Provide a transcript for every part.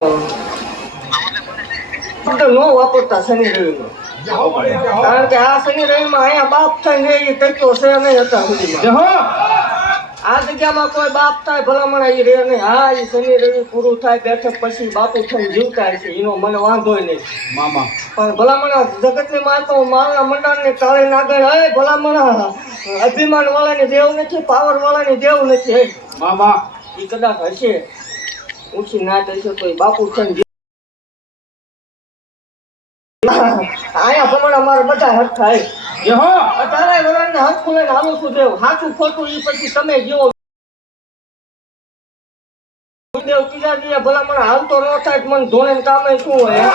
નો વાપરતા શનિ રવિનો, કારણ કે આ શનિ રવિમાં અહીંયા બાપ થાય ને એ ટક્યો છે નહીં હતા સુધીમાં. આ જગ્યામાં કોઈ બાપ થાય ભલામણ એ રે નહીં. હા, એ શનિ રવિ પૂરું થાય બેઠક પછી બાપુ થઈને જીવતા છે, એનો મને વાંધો નહીં મામા. પણ ભલામણ જગતની માં તો માલના મંડાણની કાળી નાગર હે ભલામણ અભિમાન વાળાની દેવ નથી, પાવર વાળાની દેવ નથી મામા. એ કદાચ હશે ઊંચી નાચ હશે તો એ બાપુ થઈને આયા પ્રમાણે અમારે બધા હક થાય. અઢારે વરાણને હક ખુલે હાલું શું દેવ સાચું ખોટું એ પછી તમે જેવો દેવ ત્રીજા દિવસે ભલામણ હાલતો ન થાય મને ધોણે કામે શું હોય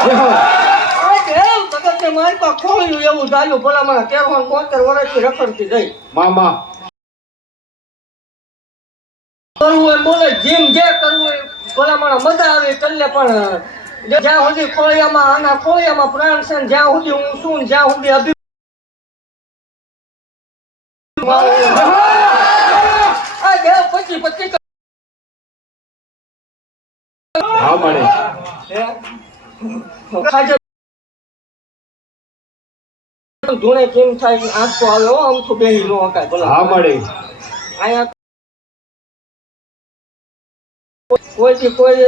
દેવ જગતને મારી પાસે ખોલ્યું એવું ચાલ્યું ભલામણ 13-72 વર્ષથી રખડતી ગઈ મામા. કરવું હોય બોલે જેમ જે કરવું હોય ભલામણ મજા આવે કલ્લે, પણ જ્યાં સુધી ખોળિયામાં આના ખોળિયામાં પ્રાણ છે જ્યાં સુધી હું છું જ્યાં સુધી પછી ધૂણે કેમ થાય આંખ તો આવે આમ તો બેહી નો હકાય ભલા અહીંયા કોઈથી કોઈ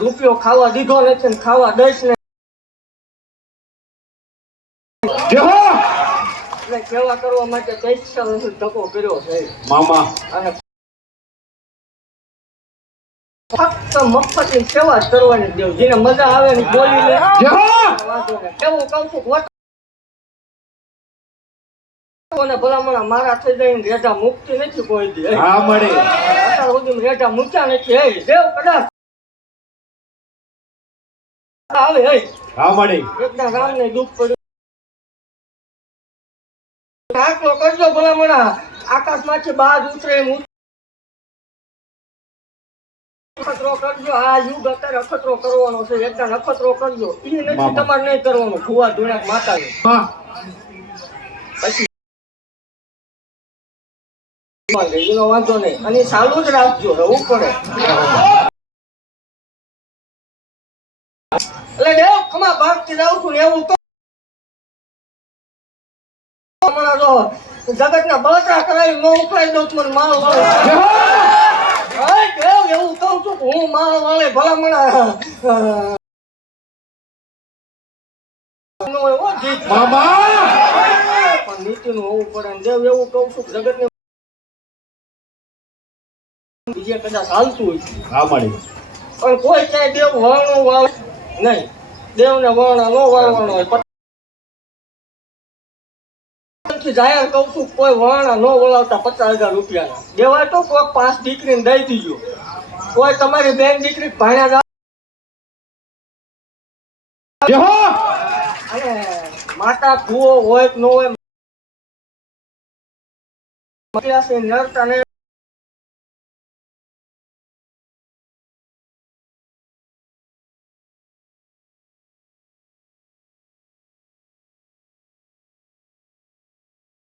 રૂપિયો ખાવા દીધો નથી ને ખાવા દઈશ ને સેવા કરવા માટે પૈસા ધક્કો કર્યો છે મામા. અને ફક્ત મફતની સેવા જ કરવાની દેવ, જેને મજા આવે ને બોલી લે એવું કહું છું. ભલામણ મારા થઈ જાય રેઢા મુક્તિ નથી કોઈ દી અત્યાર સુધી રેઢા મૂક્યા નથી. દેવ કદાચ આવે એકદમ રામ ને દુઃખ પડ્યું આટલો કરજો ભલામણ આકાશ માંથી બાદ ઉતરે અખતરો કરજો. આ યુગ અત્યારે અખતરો કરવાનો છે, એકદમ અખતરો કરજો. એ નથી તમારે નહીં કરવાનું ભુવા ધુણાક માતા પછી એનો વાંધો નહીં અને ચાલુ જ રાખજો રહેવું પડે. એટલે દેવ ખમા ભાગતી જાઉં છું ને એવું તો જગત ના બળતરા કરાવી ન ઉખડાઈ દઉં મને માલ વાળે એવું કહું છું કે હું માલ વાળે ભલામણ પણ નીતિ નું હોવું પડે. દેવ એવું કહું છું જગત ને બીજે કદાચ હાલતું હોય પણ કોઈ ક્યાંય દેવ વર્ણો વાવે નહીં. દેવ ને વર્ણ ન વાળવાનો હોય જાહેર કહું છું કોઈ વર્ણ ન વળાવતા 50,000 રૂપિયા દેવાય તો કોઈ 5 દીકરીને દઈ દીજો. કોઈ તમારી બેન દીકરી ભાણ્યા અને માતા ભૂવો હોય કે ન હોય નડતા